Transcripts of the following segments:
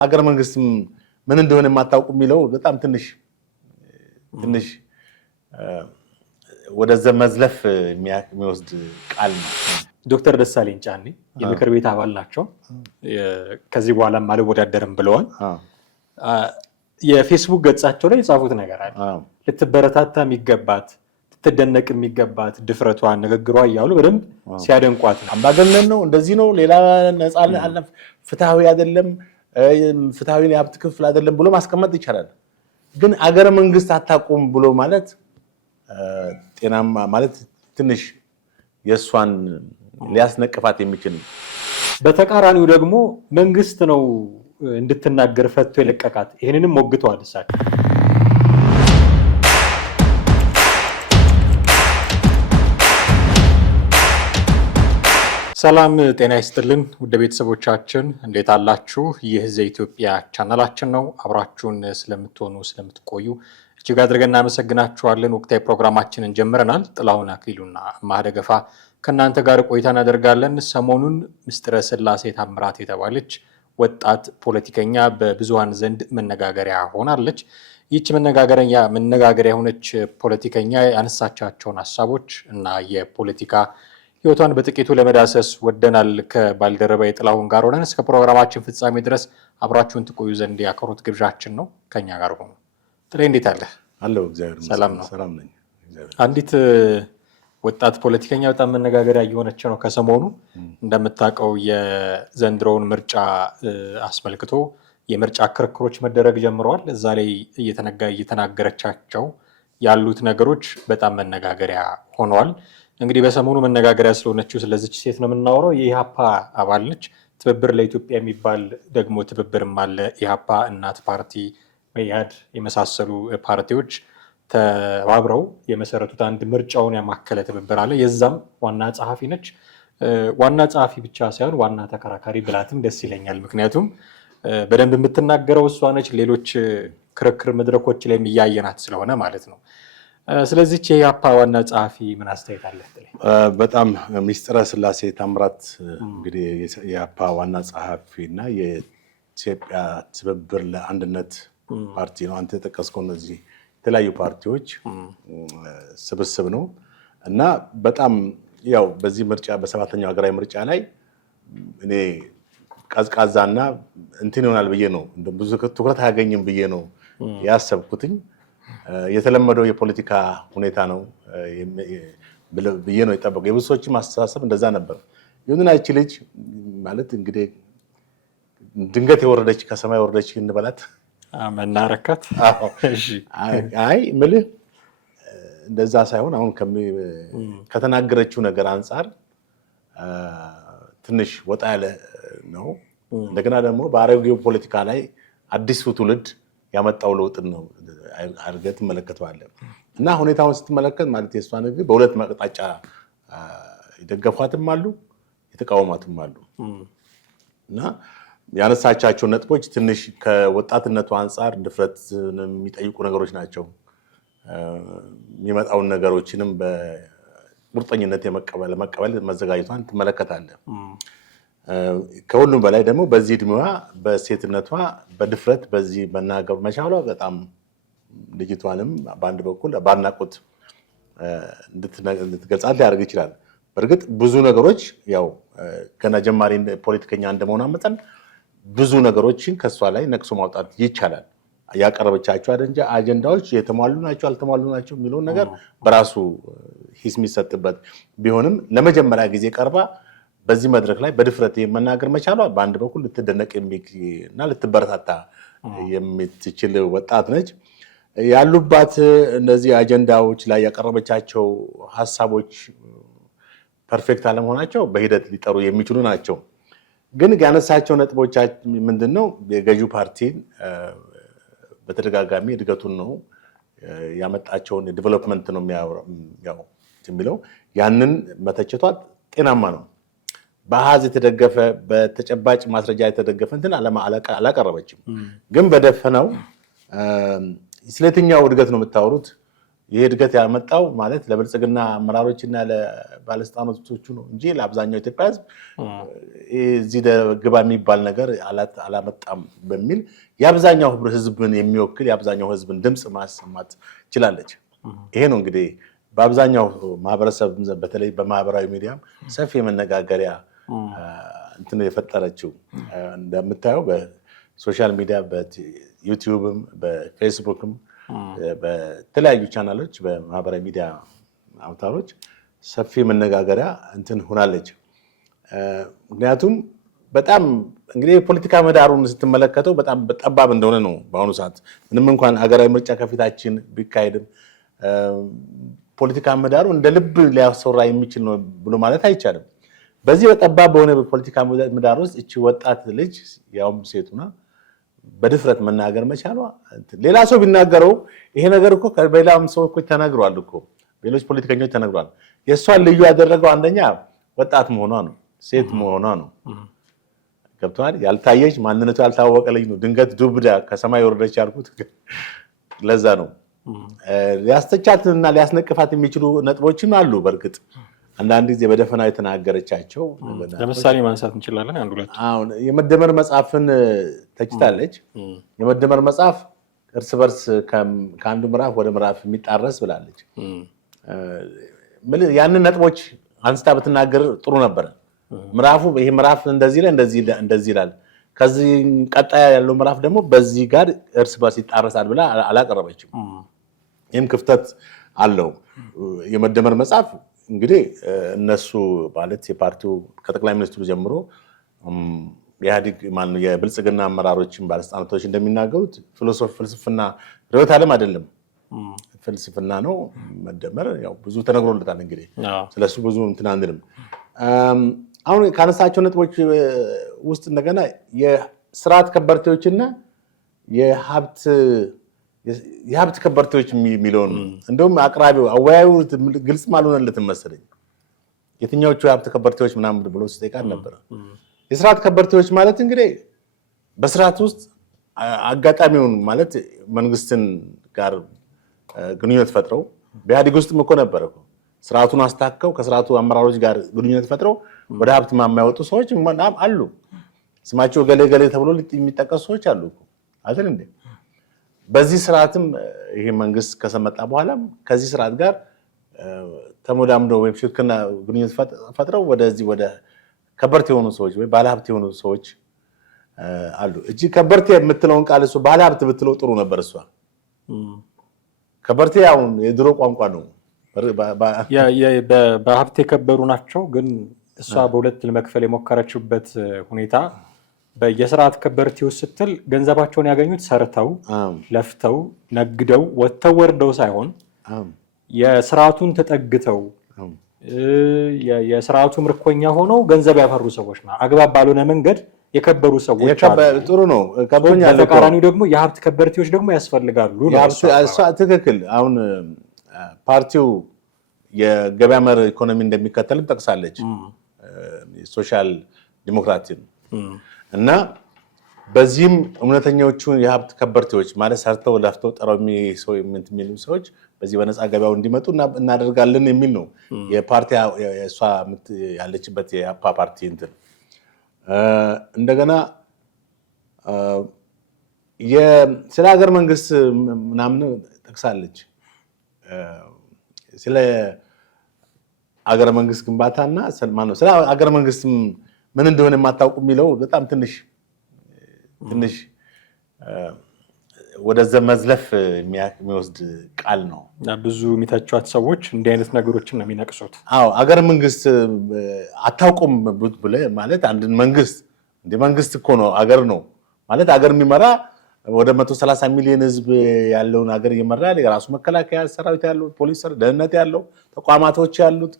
አገር መንግስትም ምን እንደሆነ የማታውቁ የሚለው በጣም ትንሽ ወደዛ መዝለፍ የሚወስድ ቃል ነው። ዶክተር ደሳለኝ ጫኔ የምክር ቤት አባል ናቸው። ከዚህ በኋላ አልወዳደርም ብለዋል። የፌስቡክ ገጻቸው ላይ የጻፉት ነገር አለ። ልትበረታታ የሚገባት ልትደነቅ የሚገባት ድፍረቷ፣ ንግግሯ እያሉ በደንብ ሲያደንቋት ነው። አምባገነን ነው፣ እንደዚህ ነው፣ ሌላ ነፃ አለ፣ ፍትሃዊ አይደለም፣ ፍትሃዊ የሀብት ክፍል አይደለም ብሎ ማስቀመጥ ይቻላል። ግን አገረ መንግስት አታቆም ብሎ ማለት ጤናማ ማለት ትንሽ የእሷን ሊያስነቅፋት የሚችል። በተቃራኒው ደግሞ መንግስት ነው እንድትናገር ፈቶ የለቀቃት። ይህንንም ሞግተዋል እሳቸው። ሰላም ጤና ይስጥልን ውድ ቤተሰቦቻችን እንዴት አላችሁ? ይህ ዘኢትዮጵያ ቻናላችን ነው። አብራችሁን ስለምትሆኑ ስለምትቆዩ እጅግ አድርገን እናመሰግናችኋለን። ወቅታዊ ፕሮግራማችንን ጀምረናል። ጥላሁን አክሊሉና ማህደገፋ ከእናንተ ጋር ቆይታ እናደርጋለን። ሰሞኑን ምስጢረ ስላሴ ታምራት የተባለች ወጣት ፖለቲከኛ በብዙሃን ዘንድ መነጋገሪያ ሆናለች። ይህች መነጋገሪያ የሆነች ፖለቲከኛ ያነሳቻቸውን ሀሳቦች እና የፖለቲካ ህይወቷን በጥቂቱ ለመዳሰስ ወደናል። ከባልደረባ ጥላሁን ጋር ሆነን እስከ ፕሮግራማችን ፍጻሜ ድረስ አብራችሁን ትቆዩ ዘንድ ያከሩት ግብዣችን ነው። ከኛ ጋር ሆኑ። ጥላይ እንዴት አለ? አለው እግዚአብሔር ሰላም ነው። ሰላም ነኝ። አንዲት ወጣት ፖለቲከኛ በጣም መነጋገሪያ እየሆነች ነው። ከሰሞኑ እንደምታውቀው የዘንድሮውን ምርጫ አስመልክቶ የምርጫ ክርክሮች መደረግ ጀምረዋል። እዛ ላይ እየተናገረቻቸው ያሉት ነገሮች በጣም መነጋገሪያ ሆነዋል። እንግዲህ በሰሞኑ መነጋገሪያ ስለሆነችው ስለዚች ሴት ነው የምናወራው። የኢሃፓ አባል ነች። ትብብር ለኢትዮጵያ የሚባል ደግሞ ትብብርም አለ። ኢሃፓ፣ እናት ፓርቲ፣ መኢአድ የመሳሰሉ ፓርቲዎች ተባብረው የመሰረቱት አንድ ምርጫውን ያማከለ ትብብር አለ። የዛም ዋና ጸሐፊ ነች። ዋና ጸሐፊ ብቻ ሳይሆን ዋና ተከራካሪ ብላትም ደስ ይለኛል። ምክንያቱም በደንብ የምትናገረው እሷ ነች። ሌሎች ክርክር መድረኮች ላይ እያየናት ስለሆነ ማለት ነው። ስለዚህ የኢሃፓ ዋና ጸሐፊ ምን አስተያየት አለህ? በጣም ምስጢረ ስላሴ ታምራት እንግዲህ የኢሃፓ ዋና ጸሐፊ እና የኢትዮጵያ ትብብር ለአንድነት ፓርቲ ነው። አንተ የጠቀስከው እነዚህ የተለያዩ ፓርቲዎች ስብስብ ነው እና በጣም ያው በዚህ ምርጫ በሰባተኛው ሀገራዊ ምርጫ ላይ እኔ ቀዝቃዛና እንትን ይሆናል ብዬ ነው ብዙ ትኩረት አያገኝም ብዬ ነው ያሰብኩትኝ። የተለመደው የፖለቲካ ሁኔታ ነው ብዬ ነው የጠበቀው። የብዙ ሰዎችም አስተሳሰብ እንደዛ ነበር። ይሁንና ይህች ልጅ ማለት እንግዲህ ድንገት የወረደች ከሰማይ የወረደች እንበላት መናረካት። አይ ምልህ እንደዛ ሳይሆን አሁን ከተናገረችው ነገር አንጻር ትንሽ ወጣ ያለ ነው። እንደገና ደግሞ በአሮጌው ፖለቲካ ላይ አዲሱ ትውልድ ያመጣው ለውጥ ነው አድርገህ ትመለከተዋለህ። እና ሁኔታውን ስትመለከት ማለት የእሷ ንግግር በሁለት መቅጣጫ የደገፏትም አሉ የተቃወሟትም አሉ። እና ያነሳቻቸው ነጥቦች ትንሽ ከወጣትነቱ አንጻር ድፍረት የሚጠይቁ ነገሮች ናቸው። የሚመጣውን ነገሮችንም በቁርጠኝነት መቀበል መዘጋጀቷን ትመለከታለህ። ከሁሉም በላይ ደግሞ በዚህ እድሜዋ በሴትነቷ በድፍረት በዚህ መናገር መቻሏ በጣም ልጅቷንም በአንድ በኩል በአድናቆት እንድትገልጻት ሊያደርግ ይችላል። በእርግጥ ብዙ ነገሮች ያው ገና ጀማሪ ፖለቲከኛ እንደመሆኗ መጠን ብዙ ነገሮችን ከእሷ ላይ ነቅሶ ማውጣት ይቻላል። ያቀረበቻቸው አጀንዳዎች የተሟሉ ናቸው አልተሟሉ ናቸው የሚለውን ነገር በራሱ ሂስ የሚሰጥበት ቢሆንም ለመጀመሪያ ጊዜ ቀርባ በዚህ መድረክ ላይ በድፍረት መናገር መቻሏ በአንድ በኩል ልትደነቅ እና ልትበረታታ የምትችል ወጣት ነች። ያሉባት እነዚህ አጀንዳዎች ላይ ያቀረበቻቸው ሀሳቦች ፐርፌክት አለመሆናቸው በሂደት ሊጠሩ የሚችሉ ናቸው። ግን ያነሳቸው ነጥቦች ምንድነው? የገዢው ፓርቲን በተደጋጋሚ እድገቱን ነው ያመጣቸውን ዲቨሎፕመንት ነው የሚለው ያንን መተቸቷ ጤናማ ነው። በአሃዝ የተደገፈ በተጨባጭ ማስረጃ የተደገፈ እንትን አላቀረበችም። ግን በደፈናው ስለየትኛው እድገት ነው የምታወሩት? ይሄ እድገት ያመጣው ማለት ለብልጽግና አመራሮችና ለባለስልጣኖቹ ነው እንጂ ለአብዛኛው ኢትዮጵያ ሕዝብ እዚህ ግባ የሚባል ነገር አላመጣም በሚል የአብዛኛው ሕዝብን የሚወክል የአብዛኛው ሕዝብን ድምፅ ማሰማት ችላለች። ይሄ ነው እንግዲህ በአብዛኛው ማህበረሰብ በተለይ በማህበራዊ ሚዲያም ሰፊ የመነጋገሪያ እንትን የፈጠረችው እንደምታየው በሶሻል ሚዲያ በዩቲዩብም በፌስቡክም በተለያዩ ቻናሎች በማህበራዊ ሚዲያ አውታሮች ሰፊ መነጋገሪያ እንትን ሆናለች። ምክንያቱም በጣም እንግዲህ የፖለቲካ ምህዳሩን ስትመለከተው በጣም ጠባብ እንደሆነ ነው በአሁኑ ሰዓት። ምንም እንኳን ሀገራዊ ምርጫ ከፊታችን ቢካሄድም ፖለቲካ ምህዳሩ እንደ ልብ ሊያሰራ የሚችል ነው ብሎ ማለት አይቻልም። በዚህ በጠባብ በሆነ በፖለቲካ ምህዳር ውስጥ እቺ ወጣት ልጅ ያውም ሴቱና በድፍረት መናገር መቻሏ ሌላ ሰው ቢናገረው ይሄ ነገር እኮ ከሌላም ሰው እኮ ተነግሯል እኮ ሌሎች ፖለቲከኞች ተነግሯል። የእሷን ልዩ ያደረገው አንደኛ ወጣት መሆኗ ነው፣ ሴት መሆኗ ነው። ገብቶሃል? ያልታየች ማንነቱ ያልታወቀ ልጅ ነው። ድንገት ዱብዳ ከሰማይ ወረደች ያልኩት ለዛ ነው። ሊያስተቻትና ሊያስነቅፋት የሚችሉ ነጥቦችም አሉ። በእርግጥ አንዳንድ ጊዜ በደፈናው የተናገረቻቸው ለምሳሌ ማንሳት እንችላለን። አንዱ ሁለት አሁን የመደመር መጽሐፍን ተችታለች። የመደመር መጽሐፍ እርስ በርስ ከአንዱ ምዕራፍ ወደ ምዕራፍ የሚጣረስ ብላለች። ያንን ነጥቦች አንስታ ብትናገር ጥሩ ነበረ። ምዕራፉ ይሄ ምዕራፍ እንደዚህ ላይ እንደዚህ ይላል፣ ከዚህ ቀጣይ ያለው ምዕራፍ ደግሞ በዚህ ጋር እርስ በርስ ይጣረሳል ብላ አላቀረበችም። ይህም ክፍተት አለው። የመደመር መጽሐፍ እንግዲህ እነሱ ማለት የፓርቲው ከጠቅላይ ሚኒስትሩ ጀምሮ የኢህአዴግ የብልጽግና አመራሮችን ባለስልጣናቶች እንደሚናገሩት ፍልስፍና ርዕዮተ ዓለም አይደለም፣ ፍልስፍና ነው። መደመር ያው ብዙ ተነግሮለታል። እንግዲህ ስለሱ ብዙ እንትን አንልም። አሁን ካነሳቸው ነጥቦች ውስጥ እንደገና የስርዓት ከበርቴዎችና የሀብት ከበርቴዎች የሚለውን እንደውም አቅራቢው አወያዩ ግልጽ አልሆነለትም መሰለኝ። የትኛዎቹ የሀብት ከበርቴዎች ምናምን ብሎ ሲጠይቃል ነበረ። የስርዓት ከበርቴዎች ማለት እንግዲህ በስርዓት ውስጥ አጋጣሚውን ማለት መንግስትን ጋር ግንኙነት ፈጥረው በኢህአዴግ ውስጥም እኮ ነበረ እኮ ስርዓቱን አስታከው ከስርዓቱ አመራሮች ጋር ግንኙነት ፈጥረው ወደ ሀብት የማያወጡ ሰዎች አሉ። ስማቸው ገሌ ገሌ ተብሎ የሚጠቀሱ ሰዎች አሉ አይደል እንዴ? በዚህ ስርዓትም ይሄ መንግስት ከሰመጣ በኋላም ከዚህ ስርዓት ጋር ተሞዳምዶ ወይም ሽርክና ግንኙነት ፈጥረው ወደዚህ ወደ ከበርቴ የሆኑ ሰዎች ወይ ባለሀብት የሆኑ ሰዎች አሉ። እጂ ከበርቴ የምትለውን ቃል እሱ ባለሀብት ብትለው ጥሩ ነበር። እሷ ከበርቴ አሁን የድሮ ቋንቋ ነው። በሀብት የከበሩ ናቸው። ግን እሷ በሁለት ለመክፈል የሞከረችበት ሁኔታ በየስርዓት ከበርቴው ስትል ገንዘባቸውን ያገኙት ሰርተው ለፍተው ነግደው ወጥተው ወርደው ሳይሆን የስርዓቱን ተጠግተው የስርዓቱ ምርኮኛ ሆነው ገንዘብ ያፈሩ ሰዎች ነው። አግባብ ባልሆነ መንገድ የከበሩ ሰዎች አሉ። ጥሩ ነው። በተቃራኒው ደግሞ የሀብት ከበርቴዎች ደግሞ ያስፈልጋሉ። ትክክል። አሁን ፓርቲው የገበያ መር ኢኮኖሚ እንደሚከተልም ጠቅሳለች። ሶሻል ዲሞክራቲን እና በዚህም እውነተኛዎቹ የሀብት ከበርቴዎች ማለት ሰርተው ለፍተው ጠራው የሚሉ ሰዎች በዚህ በነፃ ገበያው እንዲመጡ እናደርጋለን የሚል ነው የፓርቲ እሷ ያለችበት የአፓ ፓርቲ እንትን። እንደገና ስለ ሀገር መንግስት ምናምን ጠቅሳለች። ስለ ሀገር መንግስት ግንባታና ስለ ሀገር መንግስት ምን እንደሆነ የማታውቁ የሚለው በጣም ትንሽ ወደ መዝለፍ የሚወስድ ቃል ነው። ብዙ የሚተቿት ሰዎች እንዲህ አይነት ነገሮችን ነው የሚነቅሱት። አዎ ሀገር መንግስት አታውቁም ብለህ ማለት አንድን መንግስት እንደ መንግስት እኮ ነው ሀገር ነው ማለት ሀገር የሚመራ ወደ 130 ሚሊዮን ህዝብ ያለውን ሀገር እየመራ የራሱ መከላከያ ሰራዊት ያለው ፖሊስ፣ ደህንነት ያለው ተቋማቶች ያሉት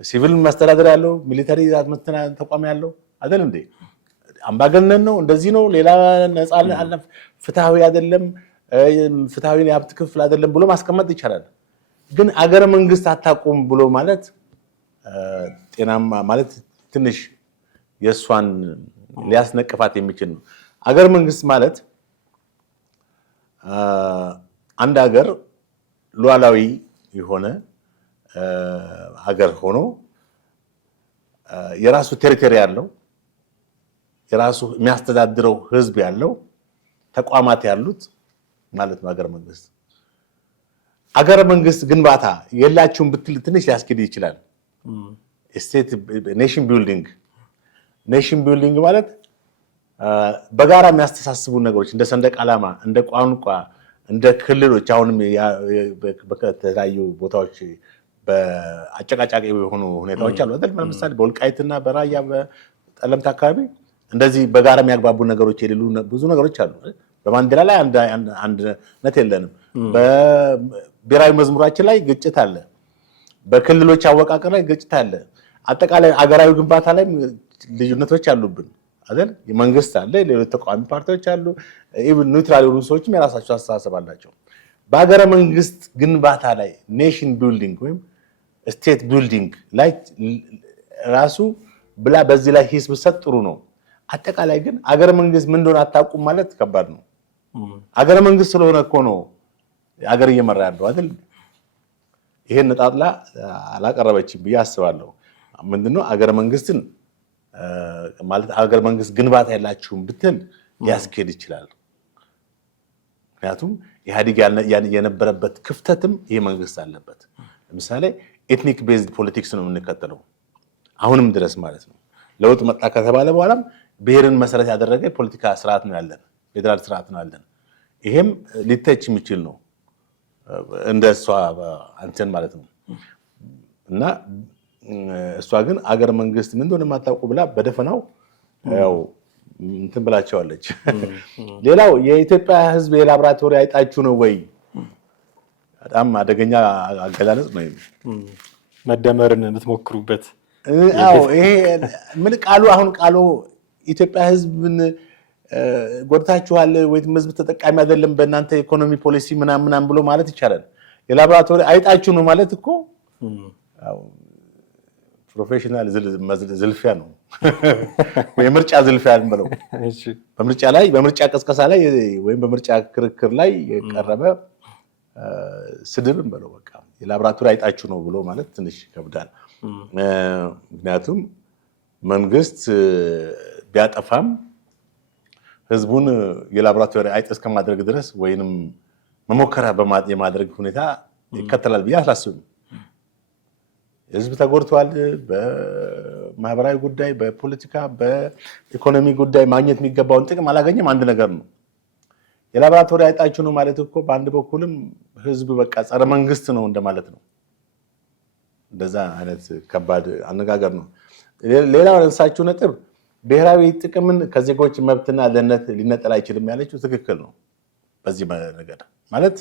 ሲቪል መስተዳደር ያለው ሚሊተሪ ተቋም ያለው አይደል እንዴ? አምባገነን ነው እንደዚህ ነው ሌላ ነፃ አለ ፍትሃዊ አይደለም ፍትሃዊ የሀብት ክፍል አይደለም ብሎ ማስቀመጥ ይቻላል። ግን አገረ መንግስት አታውቁም ብሎ ማለት ጤናማ ማለት ትንሽ የእሷን ሊያስነቅፋት የሚችል ነው። አገር መንግስት ማለት አንድ ሀገር ሉዓላዊ የሆነ ሀገር ሆኖ የራሱ ቴሪቶሪ ያለው የራሱ የሚያስተዳድረው ህዝብ ያለው ተቋማት ያሉት ማለት ነው ሀገረ መንግስት። ሀገረ መንግስት ግንባታ የላችሁም ብትል ትንሽ ሊያስኬድ ይችላል። ስቴት ኔሽን ቢልዲንግ ማለት በጋራ የሚያስተሳስቡ ነገሮች እንደ ሰንደቅ ዓላማ፣ እንደ ቋንቋ፣ እንደ ክልሎች አሁንም በተለያዩ ቦታዎች በአጨቃጫቂ የሆኑ ሁኔታዎች አሉ አይደል? ለምሳሌ በወልቃይትና በራያ በጠለምት አካባቢ እንደዚህ በጋራ የሚያግባቡ ነገሮች የሌሉ ብዙ ነገሮች አሉ። በማንዴላ ላይ አንድነት የለንም። በብሔራዊ መዝሙራችን ላይ ግጭት አለ። በክልሎች አወቃቀር ላይ ግጭት አለ። አጠቃላይ አገራዊ ግንባታ ላይ ልዩነቶች አሉብን አይደል? የመንግስት አለ፣ ሌሎች ተቃዋሚ ፓርቲዎች አሉ። ኢቭን ኒውትራል የሆኑ ሰዎችም የራሳቸው አስተሳሰብ አላቸው። በሀገረ መንግስት ግንባታ ላይ ኔሽን ቢልዲንግ ወይም ስቴት ቢልዲንግ ላይ ራሱ ብላ በዚህ ላይ ሂስ ብሰጥ ጥሩ ነው። አጠቃላይ ግን አገረ መንግስት ምን እንደሆነ አታውቁም ማለት ከባድ ነው። አገረ መንግስት ስለሆነ እኮ ነው አገር እየመራ ያለው አይደል? ይሄን ነጣጥላ አላቀረበችም ብዬ አስባለሁ። ምንድነው አገረ መንግስትን ማለት አገረ መንግስት ግንባታ ያላችሁም ብትል ሊያስኬድ ይችላል። ምክንያቱም ኢህአዴግ የነበረበት ክፍተትም ይሄ መንግስት አለበት። ለምሳሌ ኤትኒክ ቤዝድ ፖለቲክስ ነው የምንከተለው አሁንም ድረስ ማለት ነው። ለውጥ መጣ ከተባለ በኋላም ብሔርን መሰረት ያደረገ ፖለቲካ ስርዓት ነው ያለን፣ ፌዴራል ስርዓት ነው ያለን። ይሄም ሊተች የሚችል ነው እንደሷ አንተን ማለት ነው። እና እሷ ግን አገር መንግስት ምን እንደሆነ የማታውቁ ብላ በደፈናው ያው እንትን ብላቸዋለች። ሌላው የኢትዮጵያ ህዝብ የላብራቶሪ አይጣችሁ ነው ወይ? በጣም አደገኛ አገላለጽ ነው። መደመርን የምትሞክሩበት ይሄ ምን ቃሉ ኢትዮጵያ ህዝብን ጎድታችኋል ወይም ህዝብ ተጠቃሚ አይደለም በእናንተ ኢኮኖሚ ፖሊሲ ምናምን ብሎ ማለት ይቻላል። የላብራቶሪ አይጣችሁ ነው ማለት እኮ ፕሮፌሽናል ዝልፊያ ነው። የምርጫ ዝልፊያ ብለው በምርጫ ቀስቀሳ ላይ ወይም በምርጫ ክርክር ላይ የቀረበ ስድብን ብለው በቃ የላብራቶሪ አይጣችሁ ነው ብሎ ማለት ትንሽ ይከብዳል። ምክንያቱም መንግስት ቢያጠፋም ህዝቡን የላብራቶሪ አይጥ እስከማድረግ ድረስ ወይንም መሞከራ የማድረግ ሁኔታ ይከተላል ብዬ አላስብም። ህዝብ ተጎድቷል። በማህበራዊ ጉዳይ፣ በፖለቲካ፣ በኢኮኖሚ ጉዳይ ማግኘት የሚገባውን ጥቅም አላገኘም። አንድ ነገር ነው። የላብራቶሪ አይጣችሁ ነው ማለት እኮ በአንድ በኩልም ህዝብ በቃ ጸረ መንግስት ነው እንደማለት ነው። እንደዛ አይነት ከባድ አነጋገር ነው። ሌላው ያነሳችው ነጥብ ብሔራዊ ጥቅምን ከዜጎች መብትና ደህንነት ሊነጠል አይችልም ያለችው ትክክል ነው። በዚህ ነገር ማለት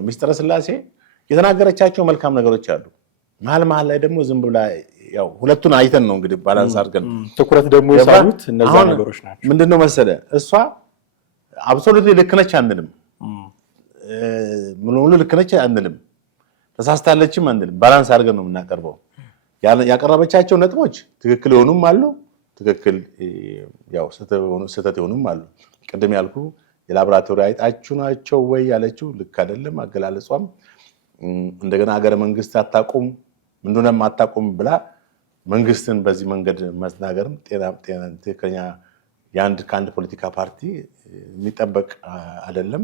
ሚስጥረ ስላሴ የተናገረቻቸው መልካም ነገሮች አሉ። መሀል ላይ ደግሞ ዝም ብላ ያው ሁለቱን አይተን ነው እንግዲህ ባላንስ አድርገን ትኩረት ደግሞ የሳሉት እነዛ ነገሮች ናቸው። ምንድነው መሰለ እሷ አብሶሉትሊ ልክ ነች አንልም፣ ሙሉ ልክ ነች አንልም፣ ተሳስታለችም አንልም። ባላንስ አድርገን ነው የምናቀርበው። ያቀረበቻቸው ነጥቦች ትክክል የሆኑም አሉ፣ ትክክል ያው ስህተት የሆኑም አሉ። ቅድም ያልኩ የላብራቶሪ አይጣችሁ ናቸው ወይ ያለችው ልክ አይደለም አገላለጿም። እንደገና ሀገረ መንግስት አታቁም ምንድነው አታቁም ብላ መንግስትን በዚህ መንገድ ማስተናገርም ትክክለኛ ከአንድ ፖለቲካ ፓርቲ የሚጠበቅ አይደለም።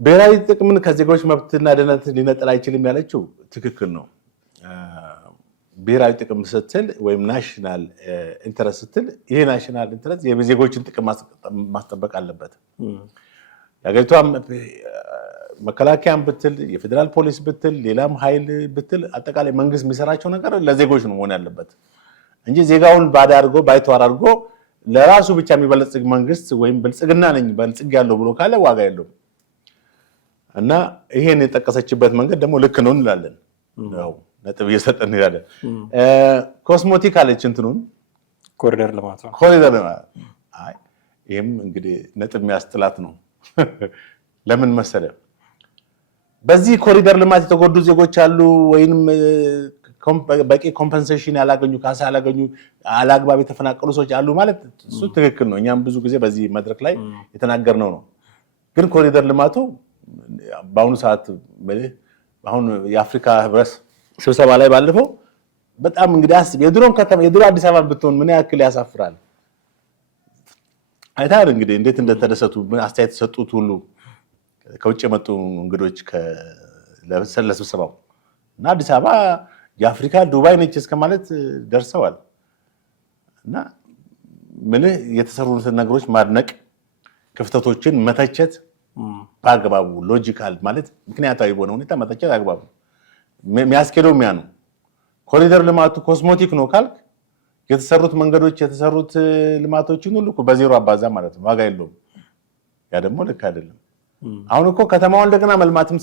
ብሔራዊ ጥቅምን ከዜጎች መብትና ደህንነት ሊነጠል አይችልም ያለችው ትክክል ነው። ብሔራዊ ጥቅም ስትል ወይም ናሽናል ኢንተረስት ስትል ይሄ ናሽናል ኢንተረስት የዜጎችን ጥቅም ማስጠበቅ አለበት። የሀገሪቷ መከላከያም ብትል የፌዴራል ፖሊስ ብትል ሌላም ኃይል ብትል አጠቃላይ መንግስት የሚሰራቸው ነገር ለዜጎች ነው መሆን ያለበት እንጂ ዜጋውን ባዳ አድርጎ ባይተዋር አድርጎ ለራሱ ብቻ የሚበለጽግ መንግስት ወይም ብልጽግና ነኝ በልጽግ ያለው ብሎ ካለ ዋጋ የለውም። እና ይሄን የጠቀሰችበት መንገድ ደግሞ ልክ ነው እንላለን። ያው ነጥብ እየሰጠን እንላለን። ኮስሞቲክ አለች እንትኑን ኮሪደር ልማት ነው። ኮሪደር ልማት አይ ይሄም እንግዲህ ነጥብ የሚያስጥላት ነው። ለምን መሰለ በዚህ ኮሪደር ልማት የተጎዱ ዜጎች አሉ ወይንም በቂ ኮምፐንሴሽን ያላገኙ ካሳ ያላገኙ አላግባብ የተፈናቀሉ ሰዎች አሉ ማለት እሱ ትክክል ነው። እኛም ብዙ ጊዜ በዚህ መድረክ ላይ የተናገርነው ነው። ግን ኮሪደር ልማቱ በአሁኑ ሰዓት አሁን የአፍሪካ ህብረት ስብሰባ ላይ ባለፈው በጣም እንግዲህ አስብ የድሮ አዲስ አበባ ብትሆን ምን ያክል ያሳፍራል። አይታል እንግዲህ እንዴት እንደተደሰቱ አስተያየት ሰጡት ሁሉ ከውጭ የመጡ እንግዶች ለስብሰባው እና አዲስ አበባ የአፍሪካ ዱባይ ነች እስከማለት ደርሰዋል። እና ምን የተሰሩትን ነገሮች ማድነቅ፣ ክፍተቶችን መተቸት በአግባቡ ሎጂካል ማለት ምክንያታዊ በሆነ ሁኔታ መተቸት አግባቡ የሚያስኬደው ሚያ ነው። ኮሪደር ልማቱ ኮስሞቲክ ነው ካልክ የተሰሩት መንገዶች የተሰሩት ልማቶችን ሁሉ በዜሮ አባዛ ማለት ነው፣ ዋጋ የለውም። ያ ደግሞ ልክ አይደለም። አሁን እኮ ከተማውን እንደገና መልማትም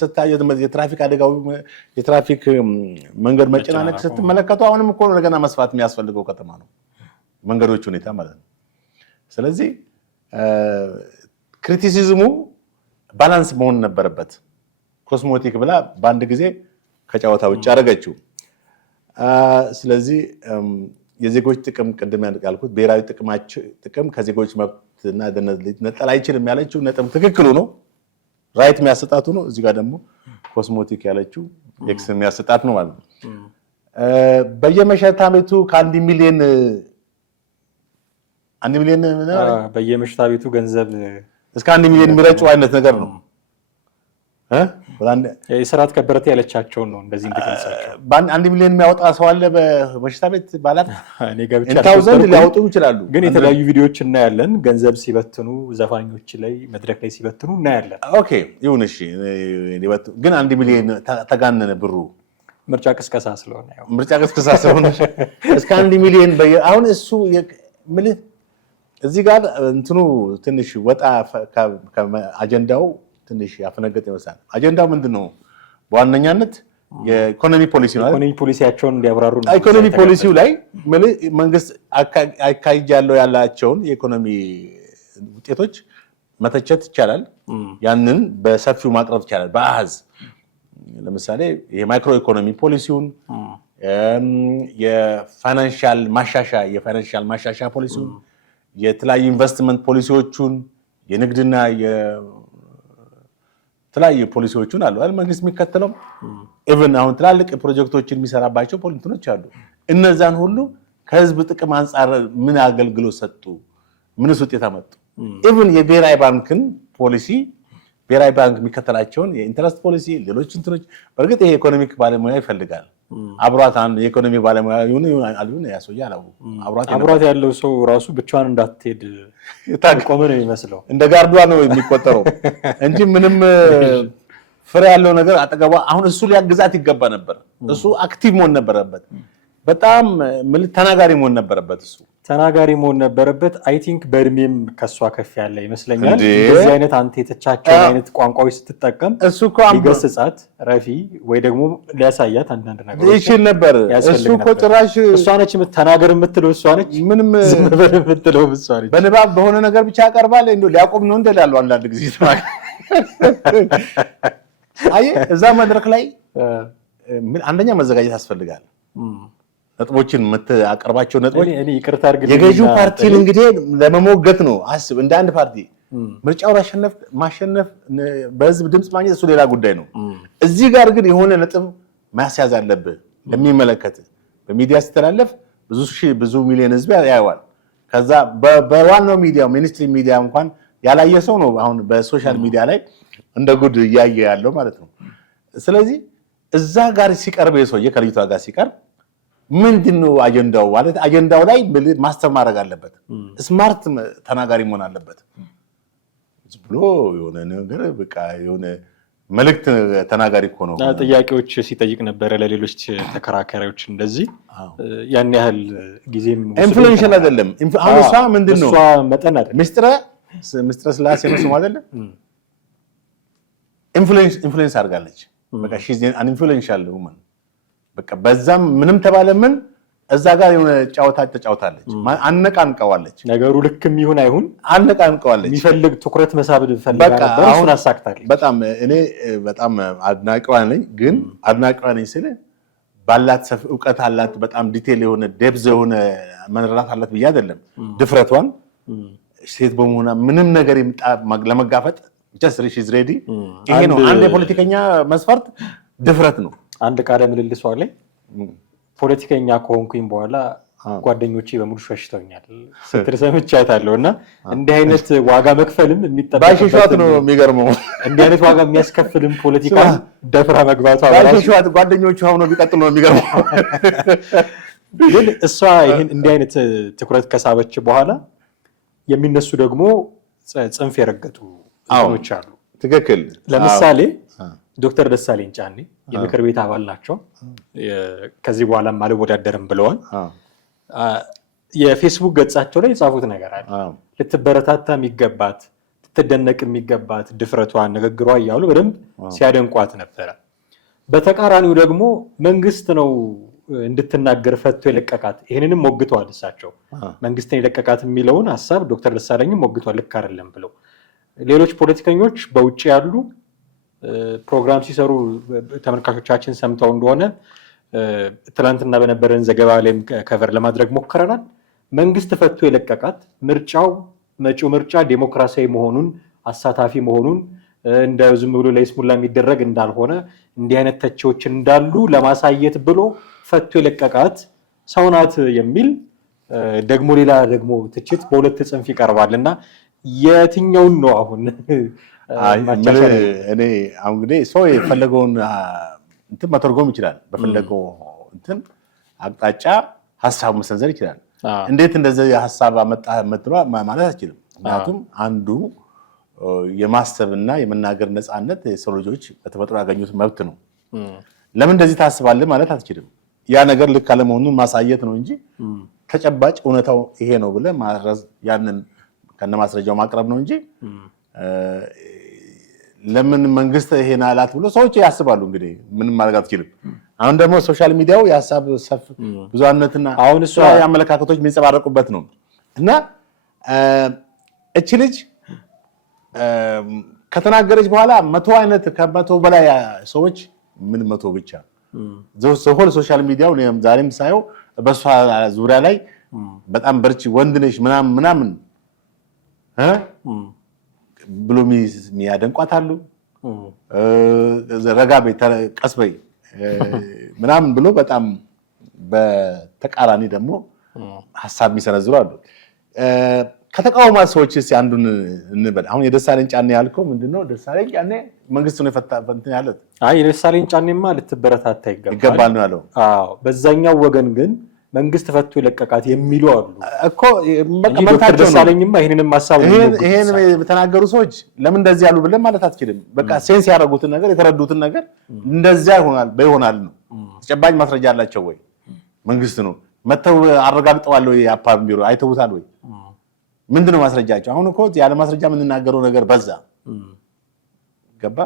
ስታየው የትራፊክ አደጋው የትራፊክ መንገድ መጨናነቅ ስትመለከቱ አሁንም እኮ እንደገና መስፋት የሚያስፈልገው ከተማ ነው፣ መንገዶች ሁኔታ ማለት ነው። ስለዚህ ክሪቲሲዝሙ ባላንስ መሆን ነበረበት። ኮስሞቲክ ብላ በአንድ ጊዜ ከጨዋታ ውጭ አደረገችው። ስለዚህ የዜጎች ጥቅም ቅድም ያልኩት ብሔራዊ ጥቅም ከዜጎች መብትና ሊነጠል አይችልም ያለችው ነጥብ ትክክሉ ነው፣ ራይት የሚያሰጣቱ ነው። እዚህ ጋር ደግሞ ኮስሞቲክ ያለችው ኤክስ የሚያሰጣት ነው ማለት ነው። በየመሸታ ቤቱ ከ1 ሚሊዮን በየመሸታ ቤቱ ገንዘብ እስከ 1 ሚሊዮን የሚረጩ አይነት ነገር ነው። የስርዓት ከበረቴ ያለቻቸውን ነው እንደዚህ እንደገለጻቸው። በ1 ሚሊዮን የሚያወጣ ሰው አለ በመሸታ ቤት ባላት እኔ ገብቻ ዘንድ ሊያወጡ ይችላሉ። ግን የተለያዩ ቪዲዮዎች እናያለን፣ ገንዘብ ሲበትኑ ዘፋኞች ላይ መድረክ ላይ ሲበትኑ እናያለን። ኦኬ ይሁን እሺ። ግን 1 ሚሊዮን ተጋነነ ብሩ። ምርጫ ቅስቀሳ ስለሆነ እስከ 1 ሚሊዮን አሁን እሱ ምልህ እዚህ ጋር እንትኑ ትንሽ ወጣ አጀንዳው ትንሽ ያፈነገጠ ይመስላል። አጀንዳው ምንድነው? በዋነኛነት የኢኮኖሚ ፖሊሲ ነው። ኢኮኖሚ ፖሊሲያቸውን እንዲያብራሩ ነው። ኢኮኖሚ ፖሊሲው ላይ መንግስት አካሂጃለሁ ያላቸውን የኢኮኖሚ ውጤቶች መተቸት ይቻላል። ያንን በሰፊው ማቅረብ ይቻላል በአሃዝ። ለምሳሌ የማይክሮ ኢኮኖሚ ፖሊሲውን፣ የፋይናንሻል ማሻሻያ ፖሊሲውን፣ የተለያዩ ኢንቨስትመንት ፖሊሲዎቹን፣ የንግድና የተለያዩ ፖሊሲዎቹን አሉ አይደል መንግስት የሚከተለው። ኢቭን አሁን ትላልቅ ፕሮጀክቶችን የሚሰራባቸው ፖሊሲዎች አሉ። እነዛን ሁሉ ከህዝብ ጥቅም አንጻር ምን አገልግሎት ሰጡ፣ ምንስ ውጤት አመጡ? ኢቭን የብሔራዊ ባንክን ፖሊሲ ብሔራዊ ባንክ የሚከተላቸውን የኢንተረስት ፖሊሲ፣ ሌሎች እንትኖች በእርግጥ ይሄ ኢኮኖሚክ ባለሙያ ይፈልጋል። አብሯት አንድ የኢኮኖሚ ባለሙያ ይሁን ያሰውያ አብሯት ያለው ሰው ራሱ ብቻዋን እንዳትሄድ ቆመ ነው የሚመስለው። እንደ ጋርዷ ነው የሚቆጠረው እንጂ ምንም ፍሬ ያለው ነገር አጠገቧ። አሁን እሱ ሊያግዛት ይገባ ነበር። እሱ አክቲቭ መሆን ነበረበት። በጣም ተናጋሪ መሆን ነበረበት። እሱ ተናጋሪ መሆን ነበረበት። አይ ቲንክ በእድሜም ከሷ ከፍ ያለ ይመስለኛል። እንደዚህ አይነት አንተ የተቻቸውን አይነት ቋንቋዎች ስትጠቀም እሱ እኮ ሊገስጻት ረፊ ወይ ደግሞ ሊያሳያት አንዳንድ ነገሮች ይችል ነበር። እሱ እኮ ጭራሽ እሷ ነች ተናገር የምትለው፣ እሷ ነች ምንም የምትለው እሷ ነች። በንባብ በሆነ ነገር ብቻ ያቀርባል። እንደው ሊያቆም ነው እንደላሉ አንዳንድ ጊዜ አየህ፣ እዛ መድረክ ላይ አንደኛ መዘጋጀት ያስፈልጋል። ነጥቦችን የምታቀርባቸው ነጥቦች የገዢው ፓርቲን እንግዲህ ለመሞገት ነው። አስብ፣ እንደ አንድ ፓርቲ ምርጫውን ማሸነፍ በህዝብ ድምፅ ማግኘት እሱ ሌላ ጉዳይ ነው። እዚህ ጋር ግን የሆነ ነጥብ ማስያዝ አለብህ። ለሚመለከት በሚዲያ ሲተላለፍ ብዙ ሚሊዮን ህዝብ ያየዋል። ከዛ በዋናው ሚዲያ ሚኒስትሪ ሚዲያ እንኳን ያላየ ሰው ነው አሁን በሶሻል ሚዲያ ላይ እንደ ጉድ እያየ ያለው ማለት ነው። ስለዚህ እዛ ጋር ሲቀርብ የሰውዬ ከልጅቷ ጋር ሲቀርብ ምንድነው አጀንዳው ማለት አጀንዳው ላይ ማስተር ማድረግ አለበት። ስማርት ተናጋሪ መሆን አለበት። ብሎ የሆነ ነገር በቃ የሆነ መልእክት ተናጋሪ እኮ ነው። ጥያቄዎች ሲጠይቅ ነበረ ለሌሎች ተከራካሪዎች። እንደዚህ ያን ያህል ጊዜም ኢንፍሉዌንሻል አይደለም። አሁን እሷ ምንድነው እሷ መጠን አይደለም ሚስጥረ ስላሴ ነው ስሙ አይደለም። ኢንፍሉዌንስ አድርጋለች። በቃ ሺ ኢዝ አን ኢንፍሉዌንሻል ውመን። በቃ በዛም ምንም ተባለ ምን እዛ ጋር የሆነ ጫወታ ተጫውታለች። አነቃንቀዋለች። ነገሩ ልክም ይሁን አይሁን አነቃንቀዋለች። የሚፈልግ ትኩረት መሳብ ፈልጋ ነበር፣ እሱን አሳክታለች። በጣም እኔ በጣም አድናቂዋ ነኝ። ግን አድናቂዋ ነኝ ስለ ባላት ሰፊ ዕውቀት አላት፣ በጣም ዲቴል የሆነ ዴፕዝ የሆነ መረዳት አላት ብዬ አይደለም። ድፍረቷን ሴት በመሆኗ ምንም ነገር ለመጋፈጥ just she's ready ይሄ ነው አንድ የፖለቲከኛ መስፈርት ድፍረት ነው። አንድ ቃለ ምልልሷ ላይ ፖለቲከኛ ከሆንኩኝ በኋላ ጓደኞቼ በሙሉ ሸሽተውኛል ስትል ሰምቻታለሁ። እና እንዲህ አይነት ዋጋ መክፈልም የሚጠበቅበት ነው። የሚገርመው እንዲህ አይነት ዋጋ የሚያስከፍልም ፖለቲካ ደፍራ መግባቷ ባይሸሽዋት ጓደኞቹ ሆኖ ቢቀጥሉ ነው የሚገርመው። ግን እሷ ይሄን እንዲህ አይነት ትኩረት ከሳበች በኋላ የሚነሱ ደግሞ ጽንፍ የረገጡ እንትኖች አሉ። ትክክል። ለምሳሌ ዶክተር ደሳለኝ ጫኔ የምክር ቤት አባል ናቸው። ከዚህ በኋላም አልወዳደርም ብለዋል። የፌስቡክ ገጻቸው ላይ የጻፉት ነገር አለ። ልትበረታታ የሚገባት ልትደነቅ የሚገባት ድፍረቷ፣ ንግግሯ እያሉ በደንብ ሲያደንቋት ነበረ። በተቃራኒው ደግሞ መንግስት ነው እንድትናገር ፈቶ የለቀቃት። ይህንንም ሞግተዋል እሳቸው። መንግስትን የለቀቃት የሚለውን ሀሳብ ዶክተር ደሳለኝም ሞግተዋል፣ ልክ አይደለም ብለው። ሌሎች ፖለቲከኞች በውጭ ያሉ ፕሮግራም ሲሰሩ ተመልካቾቻችን ሰምተው እንደሆነ ትናንትና በነበረን ዘገባ ላይም ከቨር ለማድረግ ሞክረናል። መንግስት ፈቶ የለቀቃት መጪው ምርጫ ዴሞክራሲያዊ መሆኑን አሳታፊ መሆኑን እንደ ዝም ብሎ ለይስሙላ የሚደረግ እንዳልሆነ እንዲህ አይነት ተቺዎች እንዳሉ ለማሳየት ብሎ ፈቶ የለቀቃት ሰው ናት የሚል ደግሞ ሌላ ደግሞ ትችት በሁለት ጽንፍ ይቀርባል። እና የትኛውን ነው አሁን እኔ አሁን እንግዲህ ሰው የፈለገውን እንትን መተርጎም ይችላል። በፈለገው እንትን አቅጣጫ ሀሳብ መሰንዘር ይችላል። እንዴት እንደዚህ ሀሳብ አመጣ ማለት አትችልም። ምክንያቱም አንዱ የማሰብና የመናገር ነፃነት የሰው ልጆች በተፈጥሮ ያገኙት መብት ነው። ለምን እንደዚህ ታስባለህ ማለት አትችልም። ያ ነገር ልክ አለመሆኑን ማሳየት ነው እንጂ ተጨባጭ እውነታው ይሄ ነው ብለህ ማረዝ ያንን ከነማስረጃው ማቅረብ ነው እንጂ ለምን መንግስት ይሄን አላት ብሎ ሰዎች ያስባሉ። እንግዲህ ምንም ማድረግ አትችልም። አሁን ደግሞ ሶሻል ሚዲያው የሀሳብ ሰፍ ብዙነትና አሁን እሷ የአመለካከቶች የሚንጸባረቁበት ነው እና እቺ ልጅ ከተናገረች በኋላ 100 አይነት ከ100 በላይ ሰዎች ምን 100 ብቻ ሆል ሶሻል ሚዲያው ዛሬም ሳየው በሷ ዙሪያ ላይ በጣም በርቺ ወንድ ነሽ ምናምን ብሎ የሚያደንቋት አሉ። ረጋ በይ ቀስ በይ ምናምን ብሎ በጣም በተቃራኒ ደግሞ ሀሳብ የሚሰነዝሩ አሉ። ከተቃውሟት ሰዎች እስኪ አንዱን እንበል። አሁን የደሳለኝ ጫኔ ያልከው ምንድነው? ደሳለኝ ጫኔ መንግስት ነው የፈታፈንትን ያለት። የደሳለኝ ጫኔማ ልትበረታታ ይገባል ነው ያለው። በዛኛው ወገን ግን መንግስት ፈቶ የለቀቃት የሚሉ አሉ እኮ። ዶክተር ደሳለኝማ ይሄንንም ሐሳብ ይሄን የተናገሩ ሰዎች ለምን እንደዚህ ያሉ ብለን ማለት አትችልም። በቃ ሴንስ ያደረጉትን ነገር የተረዱትን ነገር እንደዚያ ይሆናል ነው። ተጨባጭ ማስረጃ አላቸው ወይ? መንግስት ነው መተው አረጋግጠዋል ወይ? የአፓም ቢሮ አይተውታል ወይ? ምንድነው ማስረጃቸው? አሁን እኮ ያለ ማስረጃ የምንናገረው ነገር በዛ ገባ።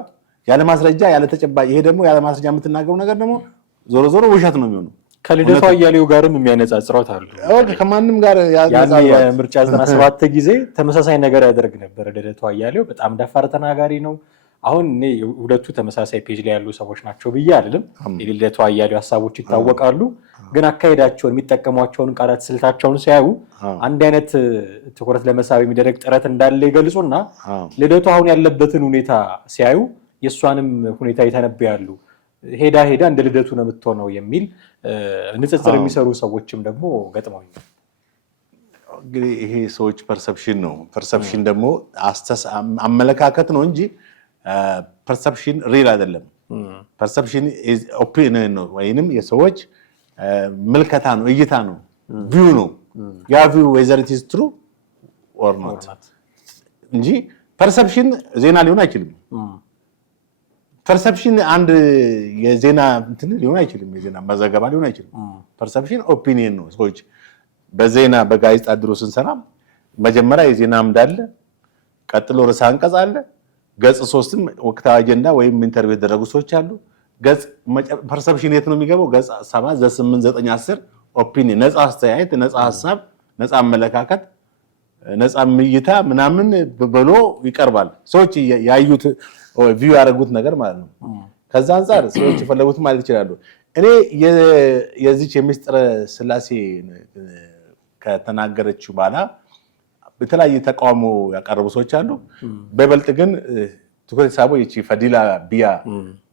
ያለ ማስረጃ ያለ ተጨባጭ፣ ይሄ ደግሞ ያለ ማስረጃ የምትናገረው ነገር ደግሞ ዞሮ ዞሮ ውሸት ነው የሚሆነው። ከልደቷ አያሌው ጋርም የሚያነጻጽረው አሉ። ከማንም ጋር ያኔ የምርጫ 97 ጊዜ ተመሳሳይ ነገር ያደርግ ነበር። ልደቷ አያሌው በጣም ደፋር ተናጋሪ ነው። አሁን እኔ ሁለቱ ተመሳሳይ ፔጅ ላይ ያሉ ሰዎች ናቸው ብዬ አይደለም። የልደቷ አያሌው ሀሳቦች ይታወቃሉ፣ ግን አካሄዳቸውን የሚጠቀሟቸውን ቃላት ስልታቸውን ሲያዩ አንድ አይነት ትኩረት ለመሳብ የሚደረግ ጥረት እንዳለ ይገልጹና ልደቷ አሁን ያለበትን ሁኔታ ሲያዩ የእሷንም ሁኔታ ይተነብያሉ። ሄዳ እንደ ልደቱ ነው የምትሆነው የሚል ንጽጽር የሚሰሩ ሰዎችም ደግሞ ገጥመውኛል። እንግዲህ ይሄ ሰዎች ፐርሰፕሽን ነው። ፐርሰፕሽን ደግሞ አመለካከት ነው እንጂ ፐርሰፕሽን ሪል አይደለም። ፐርሰፕሽን ኦፒኒየን ነው ወይንም የሰዎች ምልከታ ነው፣ እይታ ነው፣ ቪው ነው። ያ ቪው whether it is true or not እንጂ ፐርሰፕሽን ዜና ሊሆን አይችልም። ፐርሰፕሽን አንድ የዜና እንትን ሊሆን አይችልም፣ የዜና መዘገባ ሊሆን አይችልም። ፐርሰፕሽን ኦፒኒየን ነው። ሰዎች በዜና በጋዜጣ ድሮ ስንሰራ መጀመሪያ የዜና አምድ አለ፣ ቀጥሎ ርዕሰ አንቀጽ አለ፣ ገጽ 3ም ወቅታዊ አጀንዳ ወይም ኢንተርቪው የተደረጉ ሰዎች አሉ። ገጽ ፐርሰፕሽን የት ነው የሚገባው? ገጽ 7 8 9 10 ኦፒኒየን፣ ነፃ አስተያየት፣ ነፃ ሐሳብ፣ ነፃ አመለካከት፣ ነፃ እይታ ምናምን ብሎ ይቀርባል። ሰዎች ያዩት ቪው ያደረጉት ነገር ማለት ነው። ከዛ አንፃር ሰዎች የፈለጉት ማለት ይችላሉ። እኔ የዚች የምስጢረ ስላሴ ከተናገረችው በኋላ በተለያየ ተቃውሞ ያቀረቡ ሰዎች አሉ። በይበልጥ ግን ትኩረት ሳበው ይቺ ፈዲላ ቢያ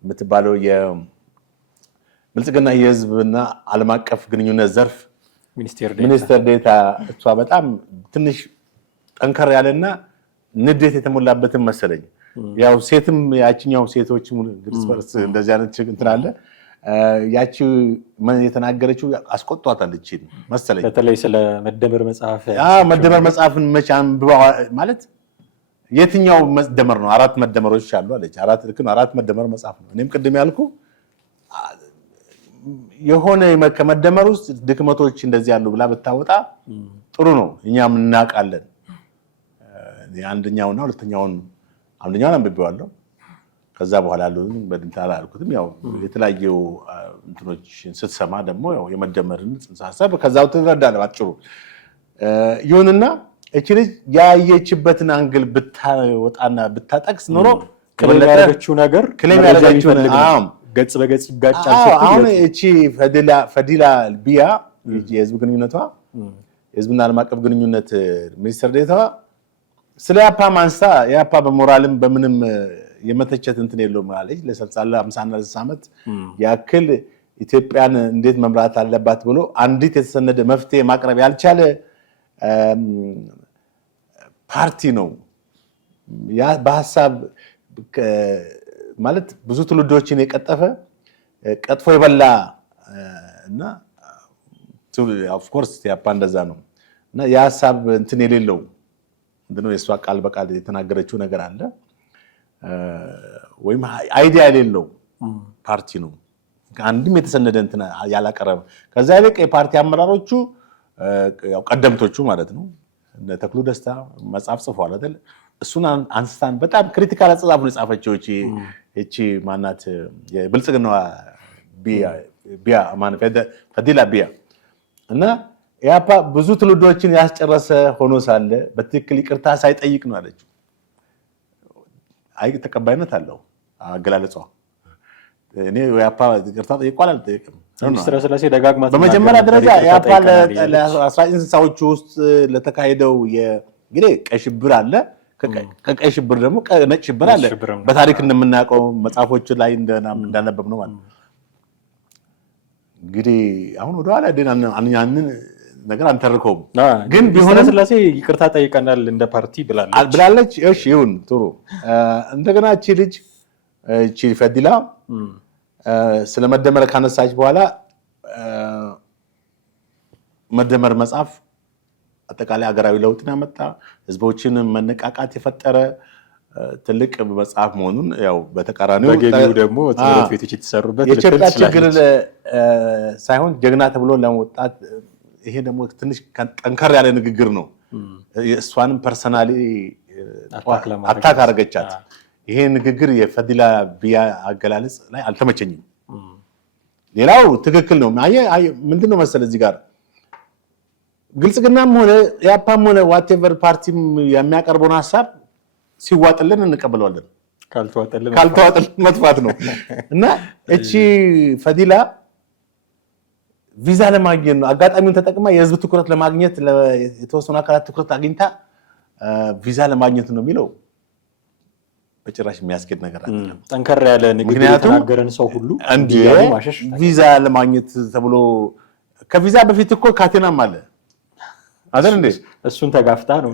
የምትባለው የብልጽግና የህዝብና ዓለም አቀፍ ግንኙነት ዘርፍ ሚኒስትር ዴታ እሷ በጣም ትንሽ ጠንከር ያለና ንዴት የተሞላበትን መሰለኝ። ያው ሴትም ያቺኛው ሴቶች ግልጽ በርስ እንደዚህ አይነት እንትን አለ። ያቺ ምን የተናገረችው አስቆጥቷታል እቺ መሰለኝ። በተለይ ስለ መደመር መጽሐፍ መደመር መጽሐፍን መቼ አንብባ ማለት የትኛው መደመር ነው? 4 መደመሮች አሉ አለች። 4 መደመር መጽሐፍ ነው። እኔም ቅድም ያልኩ የሆነ ከመደመር ውስጥ ድክመቶች እንደዚህ ያሉ ብላ ብታወጣ ጥሩ ነው። እኛም እናውቃለን። አንደኛውና ሁለተኛውን አንብቤዋለሁ። ከዛ በኋላ ያሉትን በድንታ አላልኩትም። ያው የተለያዩ እንትኖች ስትሰማ ደግሞ ያው የመደመርን ጽንሰ ሐሳብ ከዛው ትረዳለህ አጭሩ። ይሁንና እቺ ልጅ ያየችበትን አንግል ብታወጣና ብታጠቅስ ኖሮ ክሌም ያደረገችው ነገር ገጽ በገጽ ይጋጫል። አሁን እቺ ፈዲላ ቢያ የህዝብ ግንኙነቷ የህዝብና ዓለም አቀፍ ግንኙነት ሚኒስትር ዴታዋ ስለ ያፓ ማንስታ ያፓ በሞራልም በምንም የመተቸት እንትን የለውም አለች። ለ50 ዓመት ያክል ኢትዮጵያን እንዴት መምራት አለባት ብሎ አንዲት የተሰነደ መፍትሄ ማቅረብ ያልቻለ ፓርቲ ነው። ያ በሐሳብ ማለት ብዙ ትውልዶችን የቀጠፈ ቀጥፎ የበላ እና ኦፍ ኮርስ ያፓ እንደዛ ነው እና የሐሳብ እንትን የሌለው ምንድነው የሷ ቃል በቃል የተናገረችው ነገር አለ ወይም አይዲያ የሌለው ፓርቲ ነው። አንድም የተሰነደ እንትን ያላቀረበ ከዛ ይልቅ የፓርቲ አመራሮቹ ያው ቀደምቶቹ ማለት ነው ተክሉ ደስታ መጽሐፍ ጽፏል አይደል? እሱን አንስታን በጣም ክሪቲካል አጻጻፍ ነው የጻፈችው እቺ ማናት የብልጽግናዋ ቢያ ማን ፈዲላ ቢያ እና ያፓ ብዙ ትውልዶችን ያስጨረሰ ሆኖ ሳለ በትክክል ይቅርታ ሳይጠይቅ ነው አለችው። አይ ተቀባይነት አለው አገላለጿ። እኔ ያፓ ይቅርታ ጠይቋል አልጠየቅም። ሚኒስትር ስላሴ ደጋግማ በመጀመሪያ ደረጃ ያፓ ለ1960ዎቹ ውስጥ ለተካሄደው እንግዲህ ቀይ ሽብር አለ። ከቀይ ሽብር ደግሞ ነጭ ሽብር አለ። በታሪክ እንደምናውቀው መጽሐፎች ላይ እንዳነበብ ነው ማለት ነው። እንግዲህ አሁን ወደኋላ ያንን ነገር አንተርከውም፣ ግን ቢሆንም ስላሴ ይቅርታ ጠይቀናል እንደ ፓርቲ ብላለች። እሺ ይሁን ጥሩ። እንደገና እቺ ልጅ እቺ ፈዲላ ስለ መደመር ካነሳች በኋላ መደመር መጽሐፍ አጠቃላይ ሀገራዊ ለውጥን ያመጣ ህዝቦችን መነቃቃት የፈጠረ ትልቅ መጽሐፍ መሆኑን ያው በተቃራኒው በገቢው ደግሞ ትምህርት ቤቶች የተሰሩበት የኢትዮጵያ ችግር ሳይሆን ጀግና ተብሎ ለመውጣት ይሄ ደግሞ ትንሽ ጠንከር ያለ ንግግር ነው። እሷንም ፐርሰናሊ አታክ አደረገቻት። ይሄ ንግግር የፈዲላ ቢያ አገላለጽ ላይ አልተመቸኝም። ሌላው ትክክል ነው። ምንድነው መሰለ እዚህ ጋር ግልጽግናም ሆነ ያፓም ሆነ ዋቴቨር ፓርቲም የሚያቀርበውን ሐሳብ ሲዋጥልን እንቀበለዋለን፣ ካልተዋጥልን መጥፋት ነው እና እቺ ፈዲላ ቪዛ ለማግኘት ነው አጋጣሚውን ተጠቅማ የህዝብ ትኩረት ለማግኘት የተወሰኑ አካላት ትኩረት አግኝታ ቪዛ ለማግኘት ነው የሚለው በጭራሽ የሚያስኬድ ነገር አይደለም። ጠንከር ያለ ንግግር የተናገረን ሰው ሁሉ እንዲያው ማሸሽ ቪዛ ለማግኘት ተብሎ ከቪዛ በፊት እኮ ካቴናም አለ አይደል እንዴ? እሱን ተጋፍታ ነው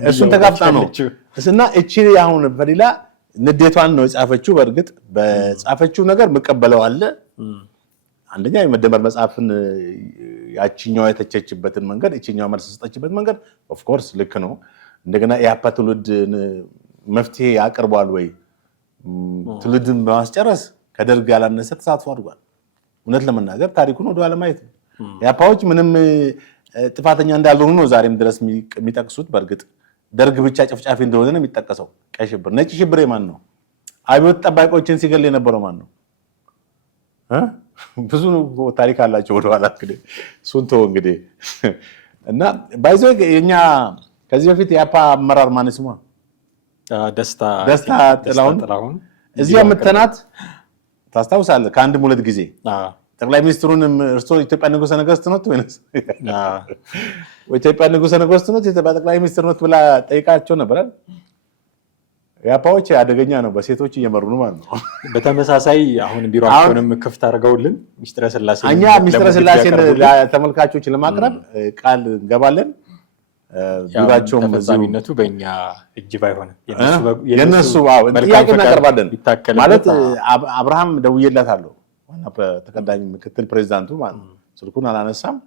እና እቺ አሁን ፈዲላ ንዴቷን ነው የጻፈችው። በእርግጥ በጻፈችው ነገር መቀበለው አለ። አንደኛ የመደመር መጽሐፍን ያቺኛው የተቸችበትን መንገድ እቺኛው መልስ ሰጠችበት መንገድ ኦፍ ኮርስ ልክ ነው። እንደገና የያፓ ትውልድ መፍትሄ ያቀርባል ወይ ትውልድን በማስጨረስ ከደርግ ያላነሰ ተሳትፎ አድርጓል። እውነት ለመናገር ታሪኩን ወደ ኋላ ማየት ነው። ያፓዎች ምንም ጥፋተኛ እንዳልሆኑ ነው ዛሬም ድረስ የሚጠቅሱት። በእርግጥ ደርግ ብቻ ጨፍጫፊ እንደሆነ ነው የሚጠቀሰው። ቀይ ሽብር፣ ነጭ ሽብር ማን ነው? አብዮት ጠባቂዎችን ሲገል የነበረው ማን ነው? ብዙ ታሪክ አላቸው ወደኋላ። እንግዲህ እሱን ተወው እንግዲህ እና ባይዞ የኛ ከዚህ በፊት የአፓ አመራር ማን ስሟ? ደስታ ጥላሁን እዚህ የምትናት ታስታውሳለህ? ከአንድም ሁለት ጊዜ ጠቅላይ ሚኒስትሩንም እርሶ ኢትዮጵያ ንጉሠ ነገሥት ኖት ወይስ ኢትዮጵያ ንጉሠ ነገሥት ኖት ኢትዮጵያ ጠቅላይ ሚኒስትር ኖት ብላ ጠይቃቸው ነበር። ያፓዎች አደገኛ ነው፣ በሴቶች እየመሩ ነው ማለት ነው። በተመሳሳይ አሁን ቢሮአቸውንም ክፍት አድርገውልን ሚስጥረ ስላሴ እኛ ሚስጥረ ስላሴን ለተመልካቾች ለማቅረብ ቃል እንገባለን። ቢሮአቸውም ተፈጻሚነቱ በእኛ እጅ ባይሆንም የነሱ ጥያቄ እናቀርባለን ማለት አብርሃም ደውዬላታለሁ፣ ዋና ተቀዳሚ ምክትል ፕሬዚዳንቱ ማለት ነው። ስልኩን አላነሳም።